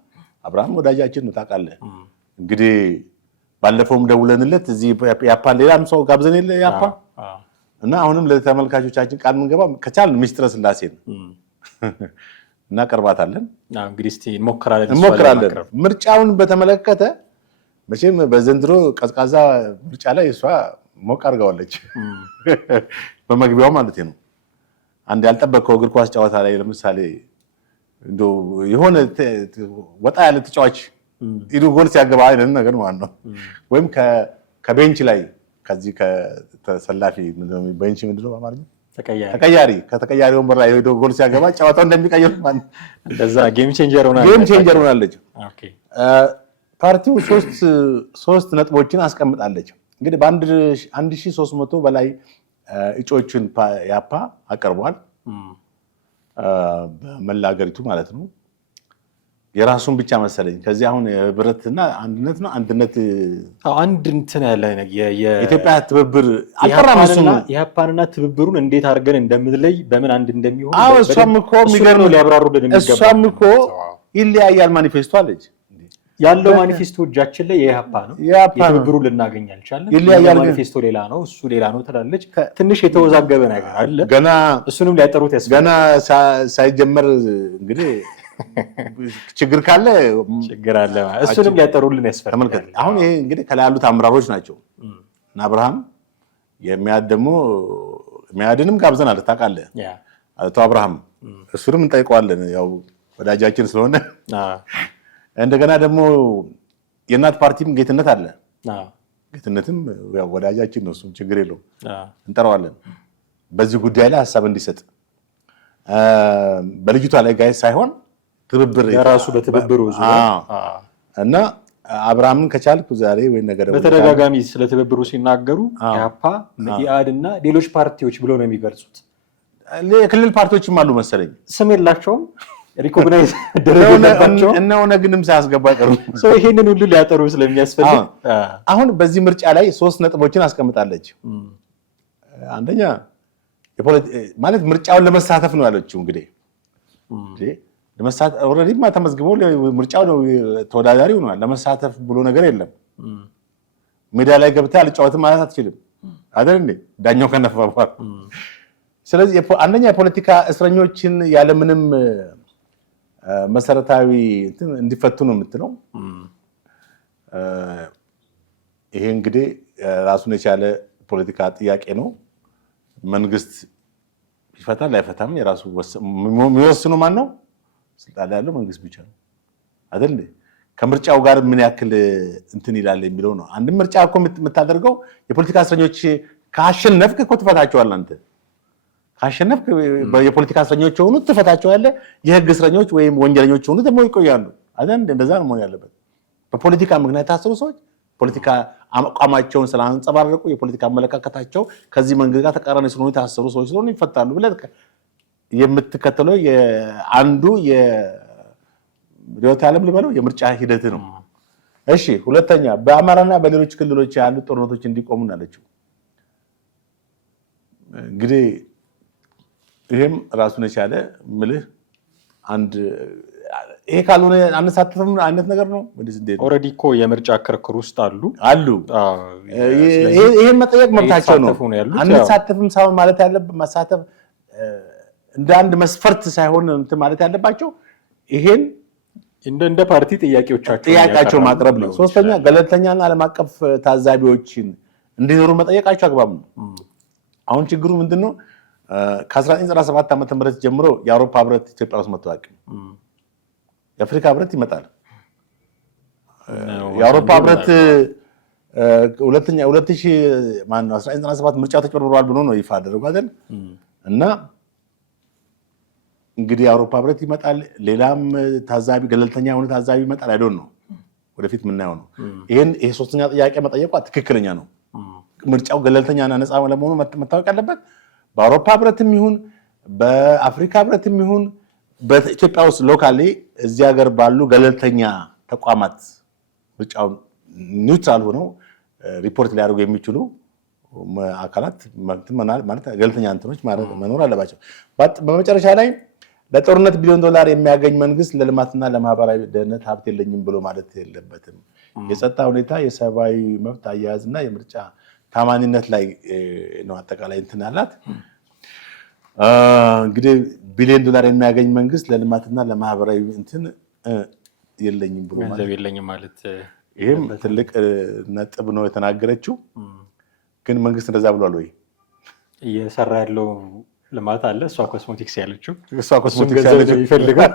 አብርሃም ወዳጃችን ነው ታውቃለህ። እንግዲህ ባለፈውም ደውለንለት እዚህ ያፓን ሌላም ሰው ጋብዘን የለ ያፓ እና አሁንም ለተመልካቾቻችን ቃል እንገባ ከቻልን ሚስጥረ ስላሴን እናቀርባታለን። እንግዲህ እስቲ እንሞክራለን። ምርጫውን በተመለከተ መቼም በዘንድሮ ቀዝቃዛ ምርጫ ላይ እሷ ሞቅ አድርጋዋለች በመግቢያው ማለት ነው። አንድ ያልጠበቀው እግር ኳስ ጨዋታ ላይ ለምሳሌ እንደው የሆነ ወጣ ያለ ተጫዋች ኢዱ ጎል ሲያገባ አይነት ነገር ማለት ነው። ወይም ከቤንች ላይ ከዚህ ከተሰላፊ ቤንች ምንድን ነው በአማርኛ ተቀያሪ ከተቀያሪ ወንበር ላይ ሄዶ ጎል ሲያገባ ጨዋታው እንደሚቀየር ማለት እንደዛ ጌም ቼንጀር ሆናለች። ፓርቲው ሶስት ነጥቦችን አስቀምጣለች። እንግዲህ በ1300 በላይ እጩዎችን ያፓ አቀርቧል በመላ ሀገሪቱ ማለት ነው። የራሱን ብቻ መሰለኝ ከዚህ አሁን ህብረትና አንድነት ነው አንድነት አንድ እንትን ያለ የኢትዮጵያ ትብብር የያፓንና ትብብሩን እንዴት አድርገን እንደምንለይ በምን አንድ እንደሚሆን እሷም እኮ የሚገርም ሊያብራሩልን የሚገባ እሷም እኮ ይለያያል ማኒፌስቶ አለች ያለው ማኒፌስቶ እጃችን ላይ የያፓ ነው። የትብብሩ ልናገኝ አልቻለም። ይለያያል ማኒፌስቶ ሌላ ነው እሱ ሌላ ነው ትላለች። ትንሽ የተወዛገበ ነገር አለ። ገና እሱንም ሊያጠሩት ገና ሳይጀመር እንግዲህ ችግር ካለ ችግር አለ። እሱንም ሊያጠሩልን ያስፈልጋል። አሁን ይሄ እንግዲህ ከላይ ያሉት አመራሮች ናቸው እና አብርሃም የሚያድ ደግሞ የሚያድንም ጋብዘናል ታውቃለህ አቶ አብርሃም እሱንም እንጠይቀዋለን ያው ወዳጃችን ስለሆነ እንደገና ደግሞ የእናት ፓርቲም ጌትነት አለ ጌትነትም ያው ወዳጃችን ነው እሱም ችግር የለውም እንጠራዋለን በዚህ ጉዳይ ላይ ሀሳብ እንዲሰጥ በልጅቷ ላይ ጋይ ሳይሆን ትብብር የራሱ በትብብሩ እና አብርሃምን ከቻልኩ ዛሬ ወይ ነገር በተደጋጋሚ ስለ ትብብሩ ሲናገሩ ያፓ መኢአድ እና ሌሎች ፓርቲዎች ብሎ ነው የሚገልጹት። የክልል ፓርቲዎችም አሉ መሰለኝ ስም የላቸውም ሪኮግናይዝ ደረጃቸው እና ሆነግንም ሳያስገባ ቀሩ ሰው ይሄንን ሁሉ ሊያጠሩ ስለሚያስፈልግ አሁን በዚህ ምርጫ ላይ 3 ነጥቦችን አስቀምጣለች። አንደኛ ማለት ምርጫውን ለመሳተፍ ነው ያለችው። እንግዲህ ለመሳተፍ ኦልሬዲ ተመዝግቦ ምርጫው ነው ተወዳዳሪ ሆኗል። ለመሳተፍ ብሎ ነገር የለም። ሜዳ ላይ ገብተህ አልጫወትም ማለት አትችልም አይደል እንዴ ዳኛው ከነፈ በኋላ። ስለዚህ አንደኛ የፖለቲካ እስረኞችን ያለምንም መሰረታዊ እንዲፈቱ ነው የምትለው። ይሄ እንግዲህ ራሱን የቻለ ፖለቲካ ጥያቄ ነው። መንግስት ይፈታል አይፈታም የራሱ የሚወስኑ ማን ነው? ስልጣን ላይ ያለው መንግስት ብቻ ነው አይደል? ከምርጫው ጋር ምን ያክል እንትን ይላል የሚለው ነው። አንድ ምርጫ እኮ የምታደርገው የፖለቲካ እስረኞች ካሸነፍክ እኮ ትፈታቸዋለህ አንተ ካሸነፍክ የፖለቲካ እስረኞች ሆኑ ትፈታቸዋለህ። የህግ እስረኞች ወይም ወንጀለኞች ሆኑ ደግሞ ይቆያሉ አይደል? እንደዛ ነው መሆን ያለበት። በፖለቲካ ምክንያት ታሰሩ ሰዎች ፖለቲካ አቋማቸውን ስላንጸባረቁ የፖለቲካ አመለካከታቸው ከዚህ መንግስት ጋር ተቃራኒ ስለሆኑ የታሰሩ ሰዎች ስለሆኑ ይፈታሉ ብለህ የምትከተለው አንዱ የሪዮት ዓለም ልበለው የምርጫ ሂደት ነው። እሺ ሁለተኛ በአማራና በሌሎች ክልሎች ያሉ ጦርነቶች እንዲቆሙ አለችው። እንግዲህ ይሄም ራሱን የቻለ ምልህ አንድ ይሄ ካልሆነ አንሳተፍም አይነት ነገር ነው። ኦልሬዲ እኮ የምርጫ ክርክር ውስጥ አሉ ይሄን መጠየቅ መብታቸው ነው። አንሳተፍም ሳይሆን ማለት ያለበት መሳተፍ እንደ አንድ መስፈርት ሳይሆን እንትን ማለት ያለባቸው ይሄን እንደ ፓርቲ ጥያቄያቸው ማቅረብ ነው። ሶስተኛ ገለልተኛና ዓለም አቀፍ ታዛቢዎችን እንዲኖሩ መጠየቃቸው አግባብ ነው። አሁን ችግሩ ምንድነው? ከ1997 ዓ.ም ጀምሮ የአውሮፓ ህብረት ኢትዮጵያ ውስጥ መጥቶ አያውቅም። የአፍሪካ ህብረት ይመጣል። የአውሮፓ ህብረት 1997 ምርጫ ተጭበርብሯል ብሎ ነው ይፋ አደረጉ አይደል? እና እንግዲህ የአውሮፓ ህብረት ይመጣል፣ ሌላም ታዛቢ ገለልተኛ የሆነ ታዛቢ ይመጣል። አይዶን ነው ወደፊት የምናየው ነው። ይሄ ሶስተኛ ጥያቄ መጠየቋ ትክክለኛ ነው። ምርጫው ገለልተኛና ነፃ ለመሆኑ መታወቅ ያለበት በአውሮፓ ህብረትም ይሁን በአፍሪካ ህብረትም ይሁን በኢትዮጵያ ውስጥ ሎካሊ እዚህ ሀገር ባሉ ገለልተኛ ተቋማት ምርጫውን ኒውትራል ሆነው ሪፖርት ሊያደርጉ የሚችሉ አካላት ማለት ገለልተኛ እንትኖች መኖር አለባቸው። በመጨረሻ ላይ ለጦርነት $1 ቢሊዮን የሚያገኝ መንግስት ለልማትና ለማህበራዊ ደህንነት ሀብት የለኝም ብሎ ማለት የለበትም። የጸጥታ ሁኔታ፣ የሰብአዊ መብት አያያዝና የምርጫ ታማኒነት ላይ ነው አጠቃላይ እንትን ያላት። እንግዲህ $1 ቢሊዮን የሚያገኝ መንግስት ለልማትና ለማህበራዊ እንትን የለኝም ብሎ ማለት ይህም ትልቅ ነጥብ ነው የተናገረችው። ግን መንግስት እንደዛ ብሏል ወይ? እየሰራ ያለው ልማት አለ። እሷ ኮስሞቲክስ ያለችው ይፈልጋል።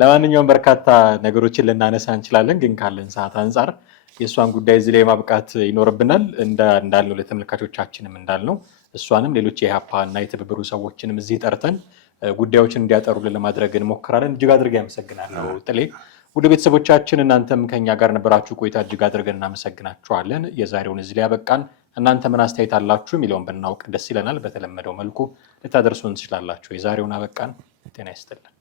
ለማንኛውም በርካታ ነገሮችን ልናነሳ እንችላለን፣ ግን ካለን ሰዓት አንጻር የእሷን ጉዳይ እዚህ ላይ ማብቃት ይኖርብናል። እንዳልነው ለተመልካቾቻችንም እንዳልነው እሷንም ሌሎች የኢህአፓ እና የትብብሩ ሰዎችንም እዚህ ጠርተን ጉዳዮችን እንዲያጠሩልን ለማድረግ እንሞክራለን። እጅግ አድርጌ አመሰግናለሁ ጥሌ። ውድ ቤተሰቦቻችን እናንተም ከኛ ጋር ነበራችሁ ቆይታ እጅግ አድርገን እናመሰግናችኋለን። የዛሬውን እዚህ ላይ ያበቃን። እናንተ ምን አስተያየት አላችሁ የሚለውን ብናውቅ ደስ ይለናል። በተለመደው መልኩ ልታደርሱን ትችላላችሁ። የዛሬውን አበቃን። ጤና ይስጥልን።